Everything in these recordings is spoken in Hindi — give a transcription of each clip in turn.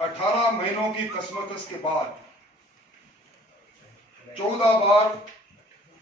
18 महीनों की कसमकस के बाद 14 बार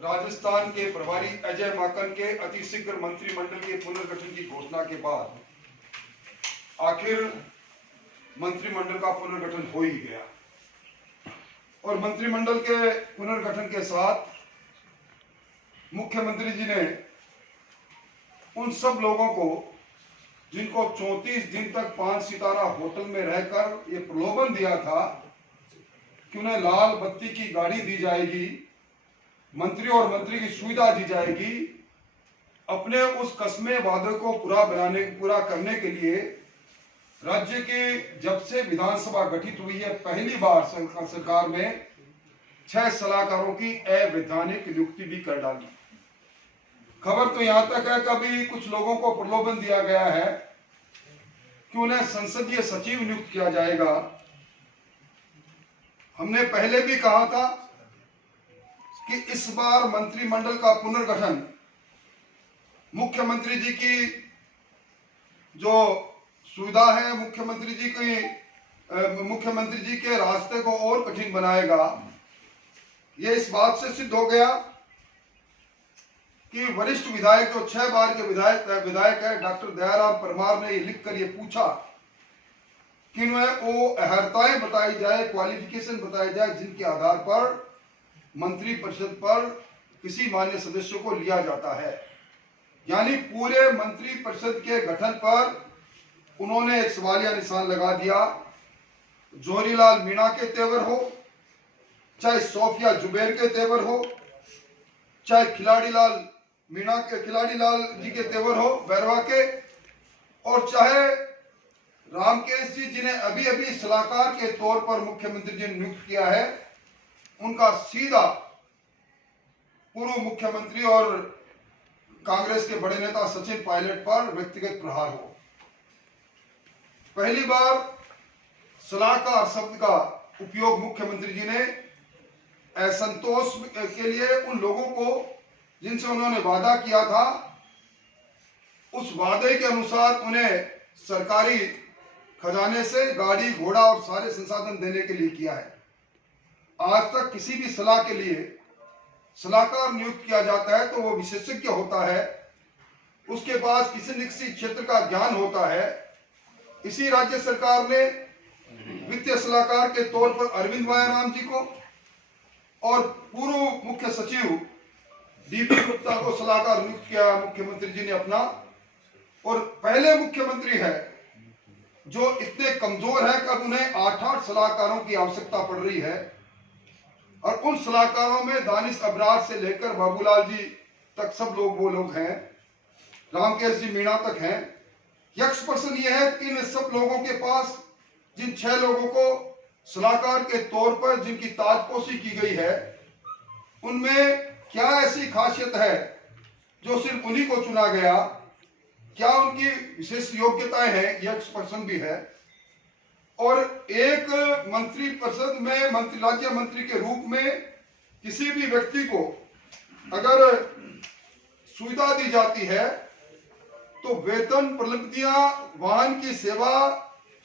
राजस्थान के प्रभारी अजय माकन के अतिशीघ्र मंत्रिमंडल के पुनर्गठन की घोषणा के बाद आखिर मंत्रिमंडल का पुनर्गठन हो ही गया। और मंत्रिमंडल के पुनर्गठन के साथ मुख्यमंत्री जी ने उन सब लोगों को जिनको 34 दिन तक 5 सितारा होटल में रहकर ये प्रलोभन दिया था कि उन्हें लाल बत्ती की गाड़ी दी जाएगी, मंत्री और मंत्री की सुविधा दी जाएगी, अपने उस कस्मे वादे को पूरा करने के लिए राज्य की जब से विधानसभा गठित हुई है पहली बार सरकार में 6 सलाहकारों की अवैधानिक नियुक्ति भी कर डाली। खबर तो यहां तक है कि अभी कुछ लोगों को प्रलोभन दिया गया है कि उन्हें संसदीय सचिव नियुक्त किया जाएगा। हमने पहले भी कहा था कि इस बार मंत्रिमंडल का पुनर्गठन मुख्यमंत्री जी की जो सुविधा है, मुख्यमंत्री जी के रास्ते को और कठिन बनाएगा। यह इस बात से सिद्ध हो गया कि वरिष्ठ विधायक जो 6 बार के विधायक है डॉक्टर दयाराम परमार ने लिखकर ये पूछा कि इन्हें वो अर्हताएं बताई जाए, क्वालिफिकेशन बताई जाए जिनके आधार पर मंत्री परिषद पर किसी मान्य सदस्य को लिया जाता है। यानी पूरे मंत्री परिषद के गठन पर उन्होंने एक सवालिया निशान लगा दिया। जोरीलाल मीणा के तेवर हो, चाहे सोफिया जुबैर के तेवर हो, चाहे खिलाड़ीलाल जी के तेवर हो बैरवा के, और चाहे रामकेश जी जिन्हें अभी अभी सलाहकार के तौर पर मुख्यमंत्री जी ने नियुक्त किया है, उनका सीधा पूर्व मुख्यमंत्री और कांग्रेस के बड़े नेता सचिन पायलट पर व्यक्तिगत प्रहार हो। पहली बार सलाहकार शब्द का उपयोग मुख्यमंत्री जी ने असंतोष के लिए उन लोगों को जिनसे उन्होंने वादा किया था, उस वादे के अनुसार उन्हें सरकारी खजाने से गाड़ी घोड़ा और सारे संसाधन देने के लिए किया है। आज तक किसी भी सलाह के लिए सलाहकार नियुक्त किया जाता है तो वो विशेषज्ञ होता है, उसके पास किसी निश्चित क्षेत्र का ज्ञान होता है। इसी राज्य सरकार ने वित्तीय सलाहकार के तौर पर अरविंद वायाराम जी को और पूर्व मुख्य सचिव डीपी गुप्ता को सलाहकार नियुक्त किया मुख्यमंत्री जी ने अपना। और पहले मुख्यमंत्री है जो इतने कमजोर है कि अब उन्हें 8-8 सलाहकारों की आवश्यकता पड़ रही है। और उन सलाहकारों में दानिश अबरार से लेकर बाबूलाल जी तक सब लोग वो लोग हैं, रामकेश जी मीणा तक हैं। यक्ष प्रश्न यह है कि इन सब लोगों के पास जिन 6 लोगों को सलाहकार के तौर पर जिनकी ताजपोशी की गई है, उनमें क्या ऐसी खासियत है जो सिर्फ उन्हीं को चुना गया? क्या उनकी विशेष योग्यताएं हैं? यक्ष प्रश्न भी है। और एक मंत्री परिषद में राज्य मंत्री के रूप में किसी भी व्यक्ति को अगर सुविधा दी जाती है तो वेतन, प्रलब्धियां, वाहन की सेवा,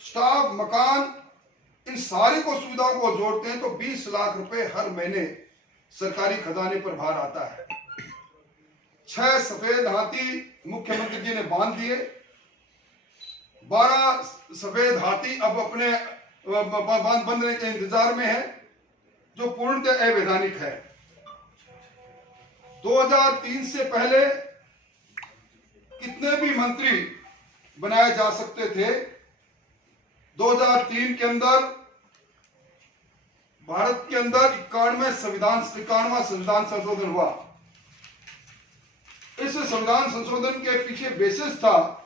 स्टाफ, मकान, इन सारी को सुविधाओं को जोड़ते हैं तो 20 लाख रुपए हर महीने सरकारी खजाने पर भार आता है। 6 सफेद हाथी मुख्यमंत्री जी ने बांध दिए। 12 सफेद हाथी अब अपने बंधने के इंतजार में है, जो पूर्णतः अवैधानिक है। 2003 से पहले कितने भी मंत्री बनाए जा सकते थे। 2003 के अंदर भारत के अंदर 51वां संविधान संशोधन हुआ। इस संविधान संशोधन के पीछे बेसिस था,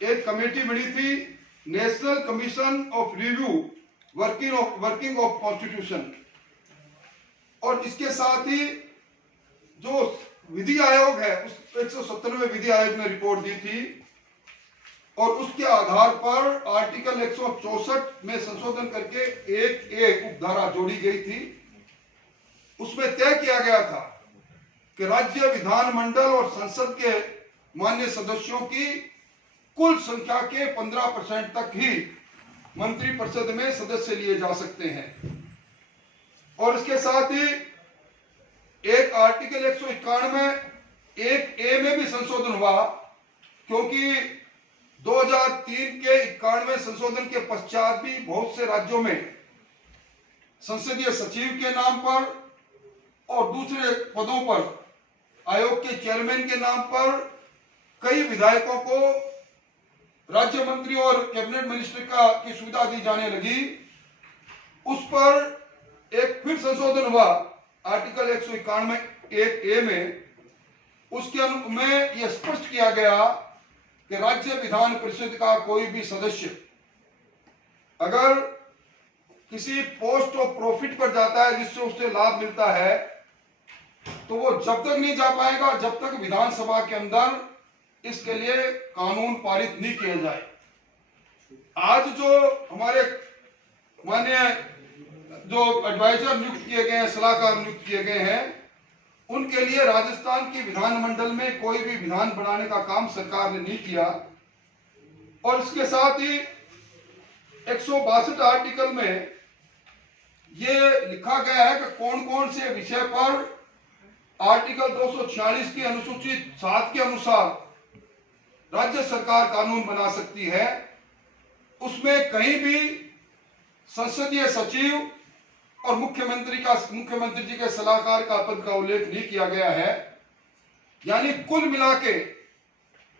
एक कमेटी बनी थी, national commission of review working of constitution. और इसके साथ ही जो विधि आयोग है, उस 170वें विधि आयोग ने रिपोर्ट दी थी और उसके आधार पर आर्टिकल 164 में संशोधन करके एक उपधारा जोड़ी गई थी। उसमें तय किया गया था कि राज्य विधानमंडल और संसद के मान्य सदस्यों की कुल संख्या के 15% तक ही मंत्रिपरिषद में सदस्य लिए जा सकते हैं। और इसके साथ ही एक आर्टिकल 191 एक ए में भी संशोधन हुआ, क्योंकि 2003 के 91 संशोधन के पश्चात भी बहुत से राज्यों में संसदीय सचिव के नाम पर और दूसरे पदों पर आयोग के चेयरमैन के नाम पर कई विधायकों को राज्य मंत्री और कैबिनेट मिनिस्टर की सुविधा दी जाने लगी। उस पर एक फिर संशोधन हुआ आर्टिकल 191 एक ए में। उसके में यह स्पष्ट किया गया कि राज्य विधान परिषद का कोई भी सदस्य अगर किसी पोस्ट ऑफ प्रॉफिट पर जाता है जिससे उसे लाभ मिलता है, तो वो जब तक नहीं जा पाएगा जब तक विधानसभा के अंदर इसके लिए कानून पारित नहीं किया जाए। आज जो हमारे माननीय जो एडवाइजर नियुक्त किए गए हैं, सलाहकार नियुक्त किए गए हैं, उनके लिए राजस्थान की विधानमंडल में कोई भी विधान बनाने का काम सरकार ने नहीं किया। और इसके साथ ही 162 आर्टिकल में ये लिखा गया है कि कौन कौन से विषय पर आर्टिकल 246 की अनुसूची 7 के अनुसार राज्य सरकार कानून बना सकती है। उसमें कहीं भी संसदीय सचिव और मुख्यमंत्री जी के सलाहकार का पद का उल्लेख नहीं किया गया है। यानी कुल मिला के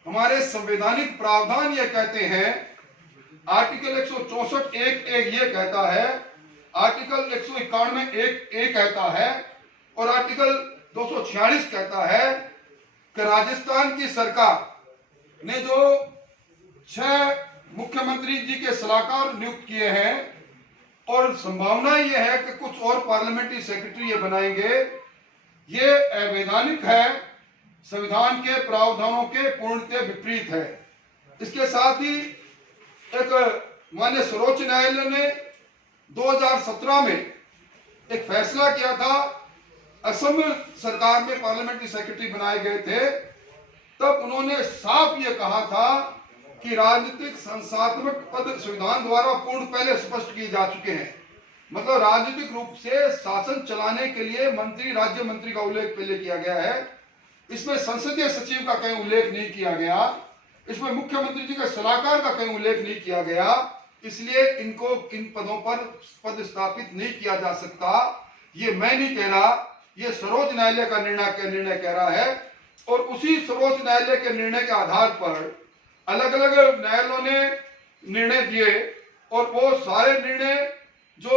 हमारे संवैधानिक प्रावधान ये कहते हैं, आर्टिकल 164 एक ये कहता है, आर्टिकल 191 एक ए कहता है और आर्टिकल 246 कहता है कि राजस्थान की सरकार ने जो 6 मुख्यमंत्री जी के सलाहकार नियुक्त किए हैं और संभावना यह है कि कुछ और पार्लियामेंट्री सेक्रेटरी ये बनाएंगे, ये अवैधानिक है, संविधान के प्रावधानों के पूर्णतः विपरीत है। इसके साथ ही एक माननीय सर्वोच्च न्यायालय ने 2017 में एक फैसला किया था। असम सरकार में पार्लियामेंट्री सेक्रेटरी बनाए गए थे, तब उन्होंने साफ ये कहा था कि राजनीतिक संस्थात्मक पद संविधान द्वारा पूर्ण पहले स्पष्ट किए जा चुके हैं। मतलब राजनीतिक रूप से शासन चलाने के लिए मंत्री, राज्य मंत्री का उल्लेख पहले किया गया है। इसमें संसदीय सचिव का कहीं उल्लेख नहीं किया गया, इसमें मुख्यमंत्री जी के सलाहकार का कहीं उल्लेख नहीं किया गया। इसलिए इनको इन पदों पर पद स्थापित नहीं किया जा सकता। ये मैं नहीं कह रहा, ये सर्वोच्च न्यायालय का निर्णय कह रहा है। और उसी सर्वोच्च न्यायालय के निर्णय के आधार पर अलग अलग न्यायालयों ने निर्णय दिए और वो सारे निर्णय जो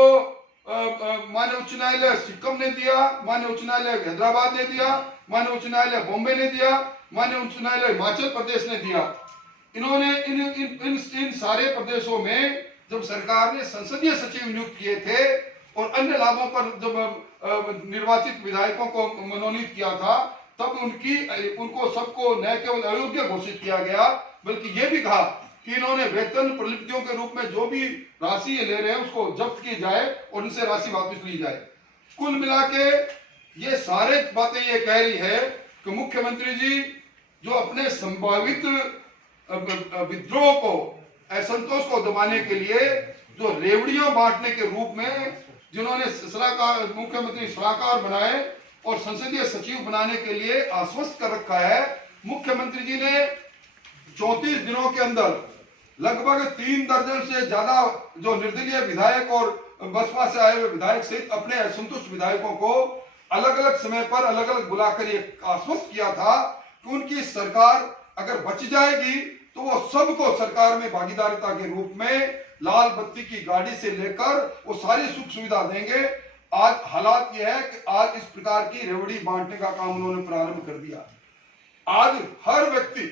माननीय उच्च न्यायालय सिक्किम ने दिया, माननीय उच्च न्यायालय हैदराबाद ने दिया, माननीय उच्च न्यायालय बॉम्बे ने दिया, माननीय उच्च न्यायालय हिमाचल प्रदेश ने दिया। इन्होंने इन सारे प्रदेशों में जब सरकार ने संसदीय सचिव नियुक्त किए थे और अन्य लाभों पर जब निर्वाचित विधायकों को मनोनीत किया था, तब उनको सबको न केवल अयोग्य घोषित किया गया, बल्कि ये भी कहा कि इन्होंने वेतन प्रलिप्तियों के रूप में जो भी राशि ये ले रहे हैं उसको जब्त की जाए और उनसे राशि वापस ली जाए। कुल मिला के ये सारे बातें ये कह रही है कि मुख्यमंत्री जी जो अपने संभावित विद्रोह को, असंतोष को दबाने के लिए जो रेवड़ियां बांटने के रूप में जिन्होंने सलाहकार, मुख्यमंत्री सलाहकार बनाए और संसदीय सचिव बनाने के लिए आश्वस्त कर रखा है, मुख्यमंत्री जी ने 34 दिनों के अंदर लगभग 3 दर्जन से ज्यादा जो निर्दलीय विधायक और बसपा से आए हुए विधायक सहित अपने असंतुष्ट विधायकों को अलग अलग समय पर अलग अलग बुलाकर ये आश्वस्त किया था कि उनकी सरकार अगर बच जाएगी तो वो सबको सरकार में भागीदारिता के रूप में लाल बत्ती की गाड़ी से लेकर वो सारी सुख सुविधा देंगे। आज हालात ये है कि आज इस प्रकार की रेवड़ी बांटने का काम उन्होंने प्रारंभ कर दिया। आज हर व्यक्ति,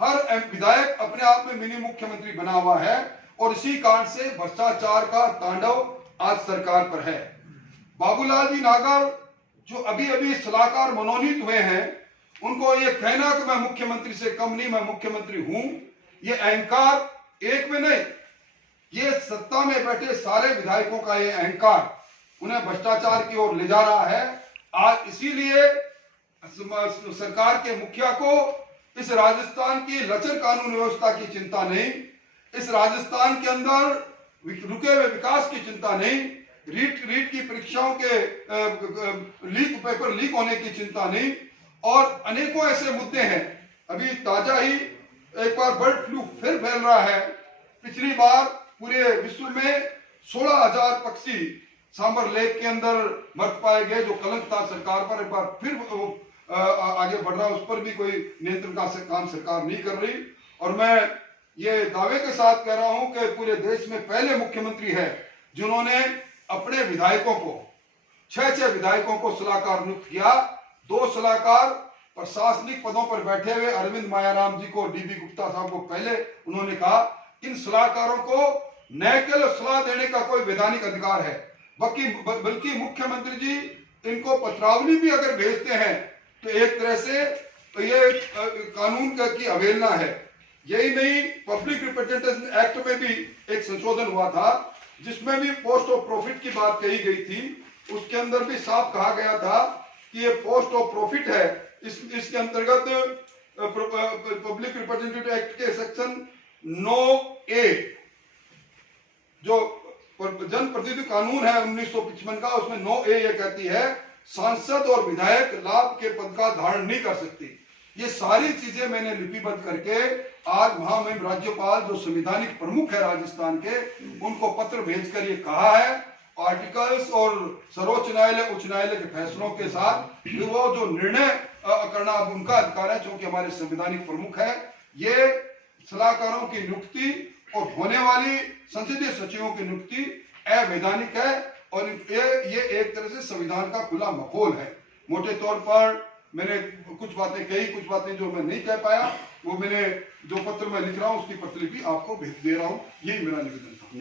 हर विधायक अपने आप में मिनी मुख्यमंत्री बना हुआ है और इसी कारण से भ्रष्टाचार का तांडव आज सरकार पर है। बाबूलाल जी नागर जो अभी अभी सलाहकार मनोनीत हुए हैं, उनको ये कहना कि मैं मुख्यमंत्री से कम नहीं, मैं मुख्यमंत्री हूं, ये अहंकार एक में नहीं, ये सत्ता में बैठे सारे विधायकों का ये अहंकार उन्हें भ्रष्टाचार की ओर ले जा रहा है। आज इसीलिए सरकार के मुखिया को इस राजस्थान की लचर कानून व्यवस्था की चिंता नहीं, इस राजस्थान के अंदर रुके हुए विकास की चिंता नहीं, रीट की परीक्षाओं के पेपर लीक होने की चिंता नहीं, और अनेकों ऐसे मुद्दे हैं। अभी ताजा ही एक बार बर्ड फ्लू फिर फैल रहा है। पिछली बार पूरे विश्व में 16,000 पक्षी सांबर लेक के अंदर मर पाए गए, जो कलंक था सरकार पर। एक बार फिर आगे बढ़ रहा, उस पर भी कोई नियंत्रण का काम सरकार नहीं कर रही। और मैं ये दावे के साथ कह रहा हूं कि पूरे देश में पहले मुख्यमंत्री है जिन्होंने अपने विधायकों को 6 विधायकों को सलाहकार नियुक्त किया। 2 सलाहकार प्रशासनिक पदों पर बैठे हुए अरविंद मायाराम जी को, डीबी गुप्ता साहब को पहले उन्होंने कहा इन सलाहकारों को न केवल सलाह देने का कोई वैधानिक अधिकार है, बल्कि मुख्यमंत्री जी इनको पत्रावली भी अगर भेजते हैं तो एक तरह से तो ये कानून की अवहेलना है। यही नहीं, पब्लिक रिप्रेजेंटेशन एक्ट में भी एक संशोधन हुआ था जिसमें भी पोस्ट ऑफ प्रॉफिट की बात कही गई थी। उसके अंदर भी साफ कहा गया था कि ये पोस्ट ऑफ प्रॉफिट है। इसके अंतर्गत पब्लिक रिप्रेजेंटेटिव एक्ट के सेक्शन 9A जो जनप्रतिनिधि कानून है 1955 का, उसमें 9A ये कहती है सांसद और विधायक लाभ के पद का धारण नहीं कर सकती। ये सारी चीजें मैंने लिपिबद्ध करके आज महामहिम राज्यपाल जो संवैधानिक प्रमुख है राजस्थान के, उनको पत्र भेजकर ये कहा है आर्टिकल्स और सर्वोच्च न्यायालय उच्च न्यायालय के फैसलों के साथ वो जो निर्णय करना अब उनका अधिकार है, क्योंकि हमारे संवैधानिक प्रमुख है। ये सलाहकारों की नियुक्ति और होने वाली संसदीय सचिवों की नियुक्ति अवैधानिक है और ये एक तरह से संविधान का खुला मखौल है। मोटे तौर पर मैंने कुछ बातें कही, कुछ बातें जो मैं नहीं कह पाया वो मैंने जो पत्र में लिख रहा हूँ उसकी प्रतिलिपि आपको भेज दे रहा हूँ। यही मेरा निवेदन था।